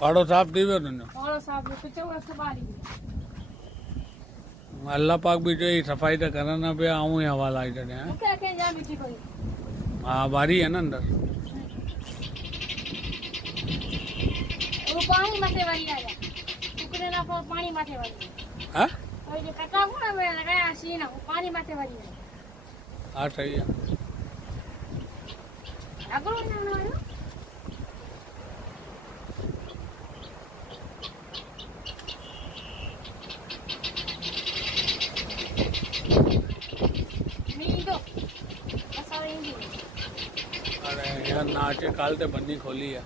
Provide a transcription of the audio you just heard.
पाड़ो साफ थी वियो तुंहिंजो? पाड़ो साफ पिचो वस्तु बारी अल्लाह पाक भी चई सफ़ाई त करनि न पिया ऐं ई हवा लाई छॾिया। मूंखे अखे जाम मिठी पई। हा बारी है न अंदर। वो पानी मथे वाली आया टुकड़े ना पानी मथे वाली हाँ और ये कटा को ना मैं लगाया सीना वो पानी मथे वाली है। हाँ सही है। अगलो ना ना अरे यार नाचे काल ते बन्नी खोली है।